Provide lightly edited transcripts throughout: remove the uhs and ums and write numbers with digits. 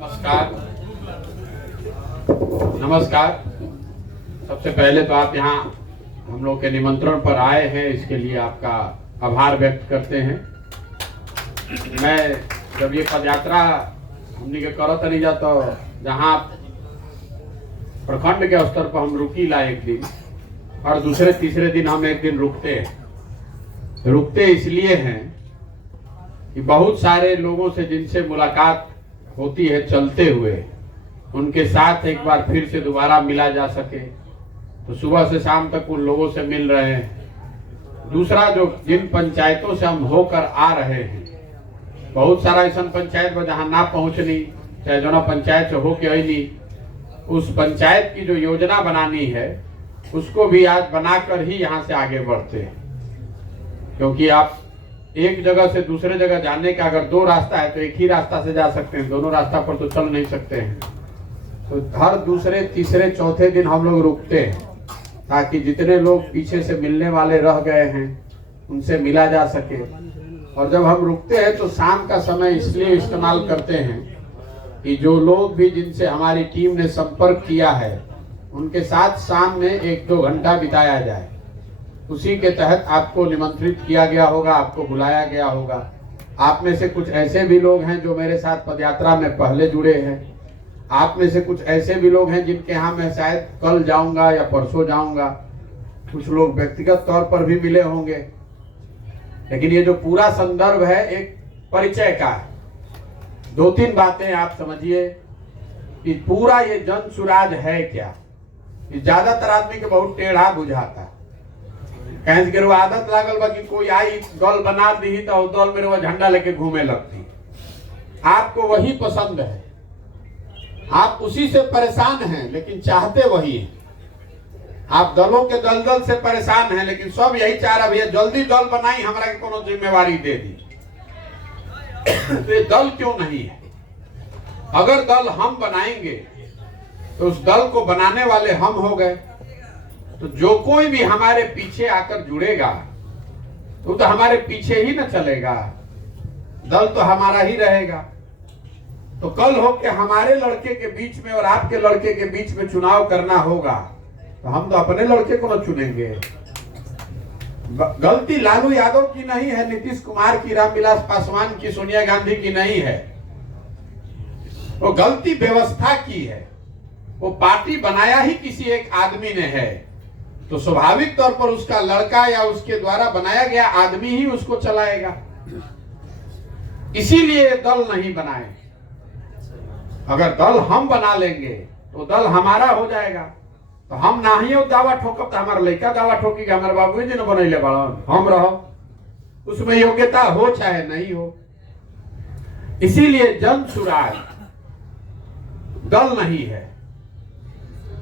नमस्कार। नमस्कार। सबसे पहले तो आप यहाँ हम लोग के निमंत्रण पर आए हैं, इसके लिए आपका आभार व्यक्त करते हैं। मैं जब ये पदयात्रा हमने के करत नहीं जाता, जहाँ प्रखंड के स्तर पर हम रुकी ला एक दिन, और दूसरे तीसरे दिन हम एक दिन रुकते इसलिए हैं कि बहुत सारे लोगों से जिनसे मुलाकात होती है चलते हुए, उनके साथ एक बार फिर से दोबारा मिला जा सके। तो सुबह से शाम तक उन लोगों से मिल रहे हैं। दूसरा, जो जिन पंचायतों से हम होकर आ रहे हैं, बहुत सारा ऐसा पंचायत में जहाँ ना पहुँचनी, चाहे जो ना पंचायत से होके अली, उस पंचायत की जो योजना बनानी है उसको भी आज बनाकर ही यहाँ से आगे बढ़ते हैं। क्योंकि आप एक जगह से दूसरे जगह जाने का अगर दो रास्ता है तो एक ही रास्ता से जा सकते हैं, दोनों रास्ता पर तो चल नहीं सकते हैं। तो हर दूसरे तीसरे चौथे दिन हम लोग रुकते हैं ताकि जितने लोग पीछे से मिलने वाले रह गए हैं उनसे मिला जा सके। और जब हम रुकते हैं तो शाम का समय इसलिए इस्तेमाल करते हैं कि जो लोग भी जिनसे हमारी टीम ने संपर्क किया है उनके साथ शाम में 1-2 घंटा बिताया जाए। उसी के तहत आपको निमंत्रित किया गया होगा, आपको बुलाया गया होगा। आप में से कुछ ऐसे भी लोग हैं जो मेरे साथ पदयात्रा में पहले जुड़े हैं। आप में से कुछ ऐसे भी लोग हैं जिनके यहाँ मैं शायद कल जाऊंगा या परसों जाऊंगा। कुछ लोग व्यक्तिगत तौर पर भी मिले होंगे। लेकिन ये जो पूरा संदर्भ है एक परिचय का है। 2-3 बातें आप समझिए कि पूरा ये जन सुराज है क्या। ज्यादातर आदमी के बहुत टेढ़ा बुझाता है। कहीं के आदत लागल बा कि कोई आई दल बना दी तो दल में वो झंडा लेके घूमे लगती। आपको वही पसंद है, आप उसी से परेशान हैं, लेकिन चाहते वही हैं। आप दलों के दलदल से परेशान हैं, लेकिन सब यही चाह रहा भैया जल्दी दल बनाई, हमारा कोनो जिम्मेवारी दे दी। तो ये दल क्यों नहीं है? अगर दल हम बनाएंगे तो उस दल को बनाने वाले हम हो गए। तो जो कोई भी हमारे पीछे आकर जुड़ेगा तो हमारे पीछे ही न चलेगा, दल तो हमारा ही रहेगा। तो कल हो के हमारे लड़के के बीच में और आपके लड़के के बीच में चुनाव करना होगा तो हम तो अपने लड़के को न चुनेंगे। गलती लालू यादव की नहीं है, नीतीश कुमार की, रामविलास पासवान की, सोनिया गांधी की नहीं है। वो गलती व्यवस्था की है। वो पार्टी बनाया ही किसी एक आदमी ने है, तो स्वाभाविक तौर पर उसका लड़का या उसके द्वारा बनाया गया आदमी ही उसको चलाएगा। इसीलिए दल नहीं बनाए। अगर दल हम बना लेंगे तो दल हमारा हो जाएगा। तो हम ना ही दावा ठोकब तो हमारा लड़का दावा ठोकी कि हमारे बाबू जी ने बनैले बड़न, हम रहो। उसमें योग्यता हो चाहे नहीं हो। इसीलिए जन सुराज दल नहीं है।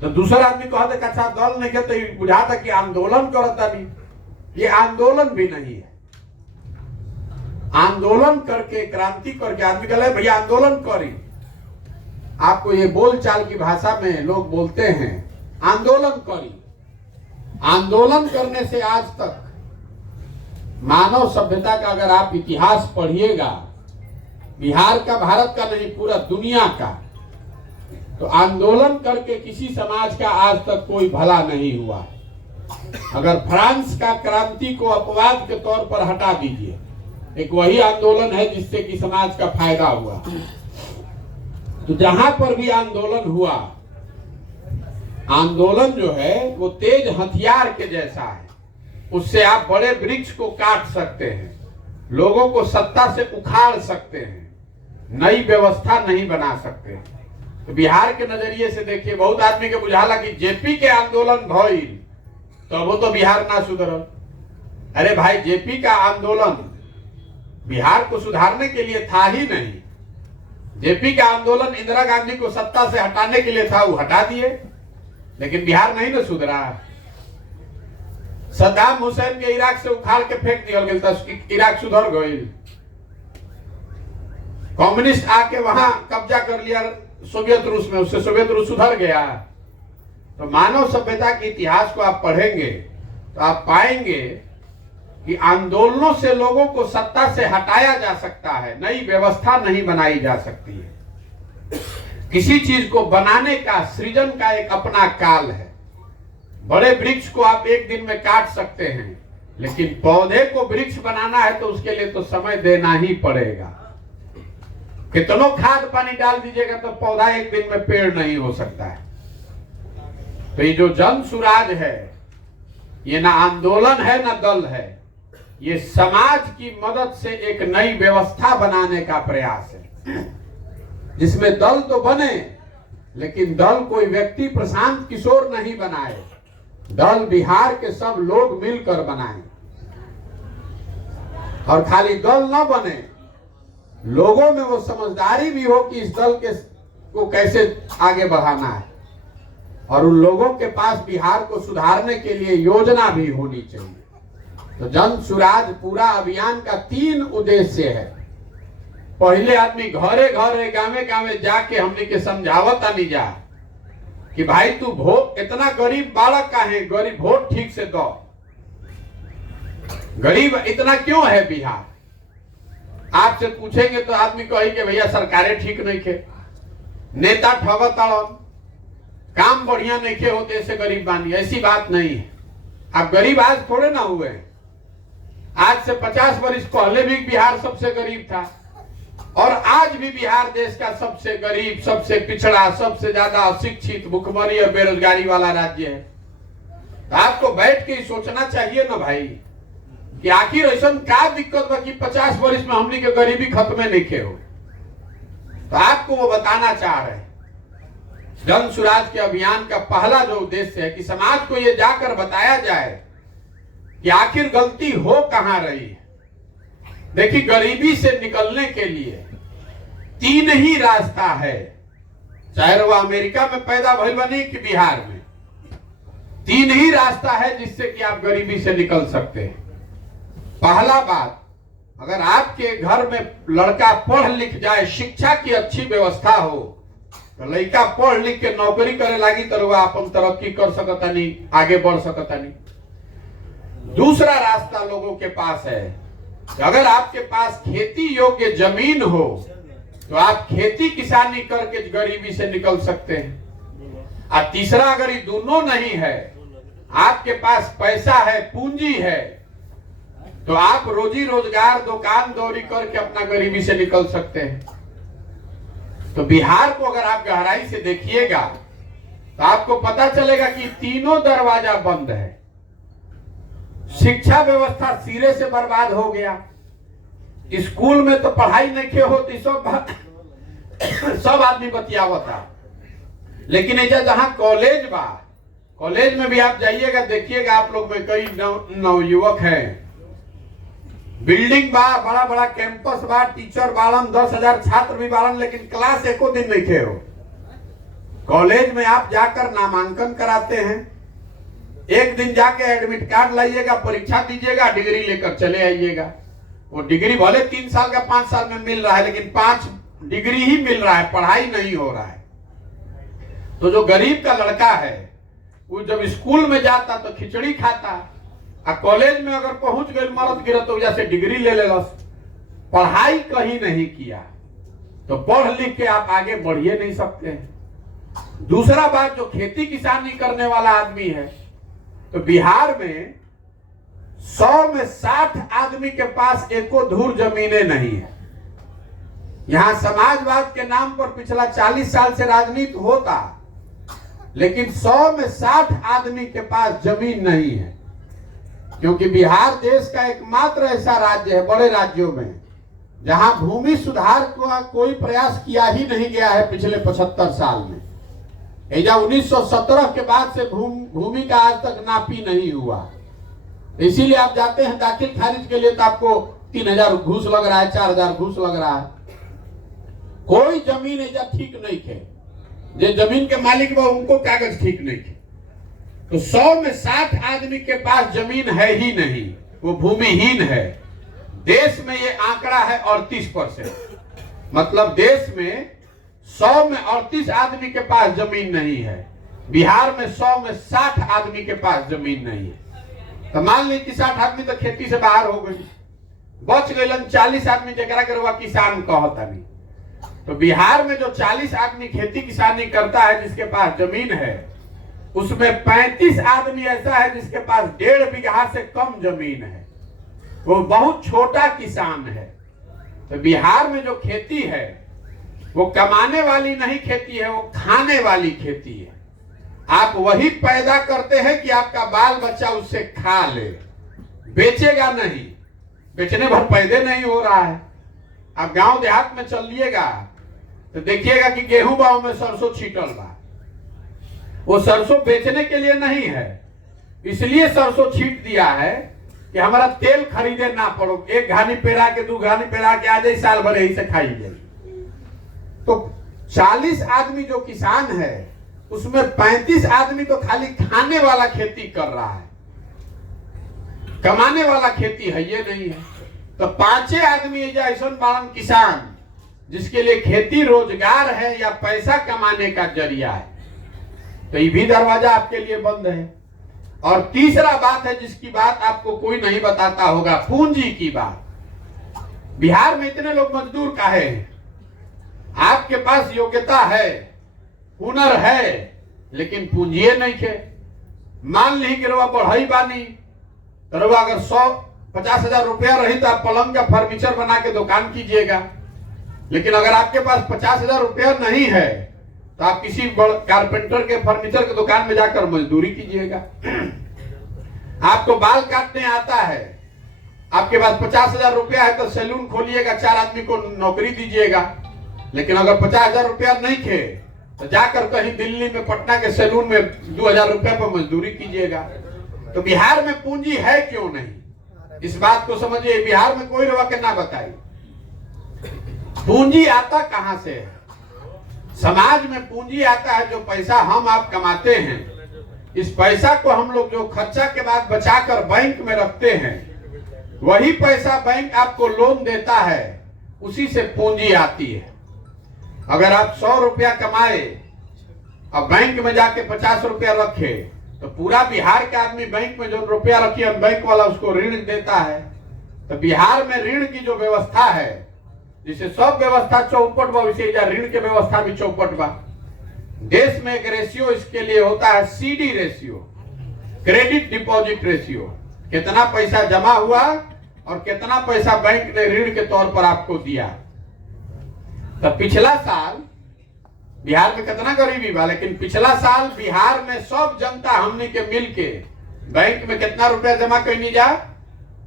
तो दूसरा आदमी कहते कि अच्छा दल नहीं कहते, बुझाता कि आंदोलन करता नहीं। ये आंदोलन भी नहीं है। आंदोलन करके, क्रांति करके आदमी कहले भैया आंदोलन करी। आपको ये बोलचाल की भाषा में लोग बोलते हैं आंदोलन करी। आंदोलन करने से आज तक मानव सभ्यता का अगर आप इतिहास पढ़िएगा, बिहार का, भारत का नहीं, पूरा दुनिया का, तो आंदोलन करके किसी समाज का आज तक कोई भला नहीं हुआ। अगर फ्रांस का क्रांति को अपवाद के तौर पर हटा दीजिए, एक वही आंदोलन है जिससे कि समाज का फायदा हुआ। तो जहां पर भी आंदोलन हुआ, आंदोलन जो है वो तेज हथियार के जैसा है। उससे आप बड़े वृक्ष को काट सकते हैं, लोगों को सत्ता से उखाड़ सकते हैं, नई व्यवस्था नहीं बना सकते। तो बिहार के नजरिए से देखिए, बहुत आदमी के बुझाला कि जेपी के आंदोलन भइल तो वो तो बिहार ना सुधरल। अरे भाई, जेपी का आंदोलन बिहार को सुधारने के लिए था ही नहीं। जेपी का आंदोलन इंदिरा गांधी को सत्ता से हटाने के लिए था, वो हटा दिए, लेकिन बिहार नहीं ना सुधरा। सद्दाम हुसैन के इराक से उखाड़ के फेंक दिया गया था, इराक सुधर गई। कम्युनिस्ट आके वहां कब्जा कर लिया सोवियत रूस में, उससे सोवियत रूस सुधर गया। तो मानव सभ्यता के इतिहास को आप पढ़ेंगे तो आप पाएंगे कि आंदोलनों से लोगों को सत्ता से हटाया जा सकता है, नई व्यवस्था नहीं बनाई जा सकती है। किसी चीज को बनाने का, सृजन का एक अपना काल है। बड़े वृक्ष को आप एक दिन में काट सकते हैं, लेकिन पौधे को वृक्ष बनाना है तो उसके लिए तो समय देना ही पड़ेगा। कितनों खाद पानी डाल दीजिएगा तो पौधा एक दिन में पेड़ नहीं हो सकता है। तो ये जो जन सुराज है, ये ना आंदोलन है ना दल है, ये समाज की मदद से एक नई व्यवस्था बनाने का प्रयास है, जिसमें दल तो बने लेकिन दल कोई व्यक्ति प्रशांत किशोर नहीं बनाए, दल बिहार के सब लोग मिलकर बनाए। और खाली दल न बने, लोगों में वो समझदारी भी हो कि इस दल को कैसे आगे बढ़ाना है, और उन लोगों के पास बिहार को सुधारने के लिए योजना भी होनी चाहिए। तो जन सुराज पूरा अभियान का 3 उद्देश्य है। पहले आदमी घरे घरे गावे गावे जाके हमने के समझावत आनी जा कि भाई तू वोट, इतना गरीब बालक का है, गरीब वोट ठीक से दो। गरीब इतना क्यों है बिहार? आपसे पूछेंगे तो आदमी कही कि भैया सरकारें ठीक नहीं थे, नेता ठगत आड़न, काम बढ़िया नहीं खे होते से गरीब बानी। ऐसी बात नहीं है। आप गरीब आज थोड़े ना हुए, आज से 50 वर्ष पहले भी बिहार सबसे गरीब था, और आज भी बिहार देश का सबसे गरीब, सबसे पिछड़ा, सबसे ज्यादा अशिक्षित, भुखमरी और बेरोजगारी वाला राज्य है। तो आपको बैठ के सोचना चाहिए ना भाई कि आखिर ऐसा क्या दिक्कत है कि 50 वर्ष में हमने के गरीबी खत्म नहीं खे हो। तो आपको वो बताना चाह रहे हैं। जन सुराज के अभियान का पहला जो उद्देश्य है कि समाज को ये जाकर बताया जाए कि आखिर गलती हो कहां रही है। देखिए, गरीबी से निकलने के लिए 3 ही रास्ता है, चाहे वो अमेरिका में पैदा भइल बनी कि बिहार में, 3 ही रास्ता है जिससे कि आप गरीबी से निकल सकते हैं। पहला बात, अगर आपके घर में लड़का पढ़ लिख जाए, शिक्षा की अच्छी व्यवस्था हो, तो लड़का पढ़ लिख के नौकरी करे लगी तो वह अपन तरक्की कर सकता नहीं, आगे बढ़ सकता नहीं। दूसरा रास्ता लोगों के पास है कि अगर आपके पास खेती योग्य जमीन हो तो आप खेती किसानी करके गरीबी से निकल सकते हैं। और तीसरा, अगर ये दोनों नहीं है, आपके पास पैसा है, पूंजी है, तो आप रोजी रोजगार, दुकान दौरी करके अपना गरीबी से निकल सकते हैं। तो बिहार को अगर आप गहराई से देखिएगा तो आपको पता चलेगा कि तीनों दरवाजा बंद है। शिक्षा व्यवस्था सिरे से बर्बाद हो गया। स्कूल में तो पढ़ाई नहीं होती, सब आदमी बतियावता। लेकिन ऐसा जहां कॉलेज बा, कॉलेज में भी आप जाइएगा, देखिएगा आप लोग में कई नवयुवक हैं, बिल्डिंग बा, बड़ा बड़ा कैंपस बा, टीचर बालन, 10,000 छात्र भी बालन, लेकिन क्लास एको दिन नहीं थे हो। कॉलेज में आप जाकर नामांकन कराते हैं, एक दिन जाके एडमिट कार्ड लाइएगा, परीक्षा दीजिएगा, डिग्री लेकर चले आइएगा। वो डिग्री भले 3 साल का 5 साल में मिल रहा है, लेकिन 5 डिग्री ही मिल रहा है, पढ़ाई नहीं हो रहा है। तो जो गरीब का लड़का है वो जब स्कूल में जाता तो खिचड़ी खाता, और कॉलेज में अगर पहुंच गए मरद गिरत तो वजह से डिग्री ले लेलस, पढ़ाई कहीं नहीं किया। तो पढ़ लिख के आप आगे बढ़िए नहीं सकते हैं। दूसरा बात, जो खेती किसानी करने वाला आदमी है, तो बिहार में 100 में 60 आदमी के पास एको धूर जमीनें नहीं है। यहां समाजवाद के नाम पर पिछला 40 साल से राजनीति होता, लेकिन 100 में 60 आदमी के पास जमीन नहीं है। क्योंकि बिहार देश का एकमात्र ऐसा राज्य है बड़े राज्यों में जहां भूमि सुधार का कोई प्रयास किया ही नहीं गया है पिछले 75 साल में। 1917 के बाद से भूमि का आज तक नापी नहीं हुआ। इसीलिए आप जाते हैं दाखिल खारिज के लिए तो आपको 3,000 घूस लग रहा है, 4,000 घूस लग रहा है। कोई जमीन ऐसा ठीक नहीं है, जो जमीन के मालिक बा उनको कागज ठीक नहीं है। तो 100 में 60 आदमी के पास जमीन है ही नहीं, वो भूमिहीन है। देश में ये आंकड़ा है 38%। मतलब देश में 100 में 38 आदमी के पास जमीन नहीं है। बिहार में 100 में 60 आदमी के पास जमीन नहीं है। तो मान लीजिए कि 60 आदमी तो खेती से बाहर हो गई, बच गए 40 आदमी जरा के रुआ किसान कहता नहीं। तो बिहार में जो 40 आदमी खेती किसानी करता है जिसके पास जमीन है, उसमें 35 आदमी ऐसा है जिसके पास 1.5 बीघा से कम जमीन है, वो बहुत छोटा किसान है। तो बिहार में जो खेती है वो कमाने वाली नहीं खेती है, वो खाने वाली खेती है। आप वही पैदा करते हैं कि आपका बाल बच्चा उससे खा ले, बेचेगा नहीं, बेचने भर पैदे नहीं हो रहा है। आप गांव देहात में चलिएगा तो देखिएगा कि गेहूं बाव में सरसों छीटल बा, वो सरसों बेचने के लिए नहीं है, इसलिए सरसों छीट दिया है कि हमारा तेल खरीदे ना पड़ो, 1 घानी पेड़ा के 2 घानी पेड़ा के आ जाए, साल भर यही से खाई जाए। तो 40 आदमी जो किसान है उसमें 35 आदमी तो खाली खाने वाला खेती कर रहा है, कमाने वाला खेती है ये नहीं है। तो 5 आदमी ऐसा बारन किसान जिसके लिए खेती रोजगार है या पैसा कमाने का जरिया है, तो ये भी दरवाजा आपके लिए बंद है। और तीसरा बात है जिसकी बात आपको कोई नहीं बताता होगा, पूंजी की बात। बिहार में इतने लोग मजदूर काहे हैं? आपके पास योग्यता है, हुनर है, लेकिन पूंजी नहीं खे। मान ली कि रवा बढ़ई बानी, तो रवा अगर 150 हजार रुपया रही तो आप पलंग का फर्नीचर बना के दुकान कीजिएगा। लेकिन अगर आपके पास 50 हजार रुपया नहीं है तो आप किसी कारपेंटर के फर्नीचर की दुकान में जाकर मजदूरी कीजिएगा। आपको बाल काटने आता है, आपके पास 50 हजार रुपया है तो सैलून खोलिएगा, 4 आदमी को नौकरी दीजिएगा। लेकिन अगर 50 हजार रुपया नहीं थे तो जाकर कहीं दिल्ली में, पटना के सैलून में 2000 रुपया पर मजदूरी कीजिएगा। तो बिहार में पूंजी है क्यों नहीं, इस बात को समझिए। बिहार में कोई रवा के ना बताई पूंजी आता कहां से है। समाज में पूंजी आता है जो पैसा हम आप कमाते हैं, इस पैसा को हम लोग जो खर्चा के बाद बचाकर बैंक में रखते हैं, वही पैसा बैंक आपको लोन देता है, उसी से पूंजी आती है। अगर आप 100 रुपया कमाए और बैंक में जाके 50 रुपया रखे तो पूरा बिहार के आदमी बैंक में जो रुपया रखिए बैंक वाला उसको ऋण देता है। तो बिहार में ऋण की जो व्यवस्था है, जिसे सब व्यवस्था चौपट बा, वैसे ऋण की व्यवस्था भी चौपट बा। देश में एक रेशियो इसके लिए होता है, CD ratio, credit deposit ratio. कितना पैसा जमा हुआ और कितना पैसा बैंक ने ऋण के तौर पर आपको दिया। तो पिछला साल बिहार में कितना गरीबी बा, लेकिन पिछला साल बिहार में सब जनता हमने के मिल के बैंक में कितना रुपया जमा करनी जा,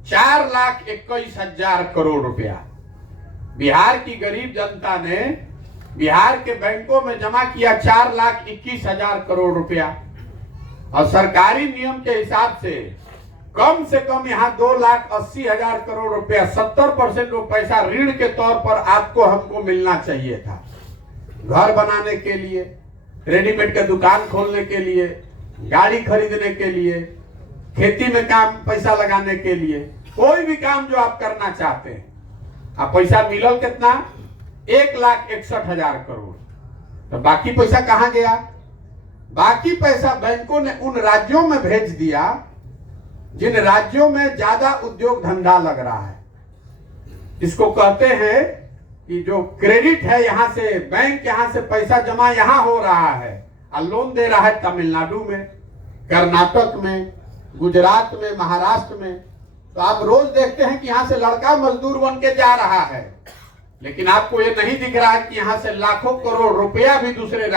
4,21,000 करोड़ रुपया बिहार की गरीब जनता ने बिहार के बैंकों में जमा किया, 4,21,000 करोड़ रुपया। और सरकारी नियम के हिसाब से कम यहाँ 2,80,000 करोड़ रुपया, 70% वो पैसा ऋण के तौर पर आपको हमको मिलना चाहिए था। घर बनाने के लिए, रेडीमेड का दुकान खोलने के लिए, गाड़ी खरीदने के लिए, खेती में काम पैसा लगाने के लिए, कोई भी काम जो आप करना चाहते हैं, आप पैसा मिलल कितना, 1,61,000 करोड़। तो बाकी पैसा कहां गया? बाकी पैसा बैंकों ने उन राज्यों में भेज दिया जिन राज्यों में ज्यादा उद्योग धंधा लग रहा है। इसको कहते हैं कि जो क्रेडिट है, यहां से बैंक, यहां से पैसा जमा यहां हो रहा है और लोन दे रहा है तमिलनाडु में, कर्नाटक में, गुजरात में, महाराष्ट्र में। तो आप रोज देखते हैं कि यहां से लड़का मजदूर बन के जा रहा है, लेकिन आपको ये नहीं दिख रहा है कि यहां से लाखों करोड़ रुपया भी दूसरे राज्य